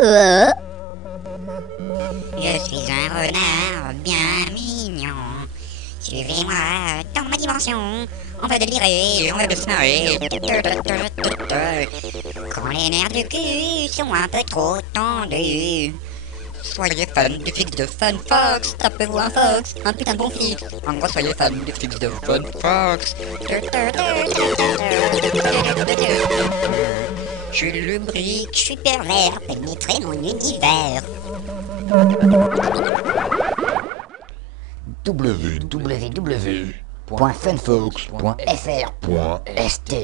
Euh, Je suis un renard bien mignon. Suivez-moi dans ma dimension. On va délirer, on va se marrer. Quand les nerfs du cul sont un peu trop tendus. Soyez fan du fixe de Fun Fox. Tapez-vous un Fox, un putain de bon fixe. En gros, soyez fan du fixe de Fun Fox. Je suis lubrique, je suis pervers, pénétrer mon univers. www.funfox.fr.st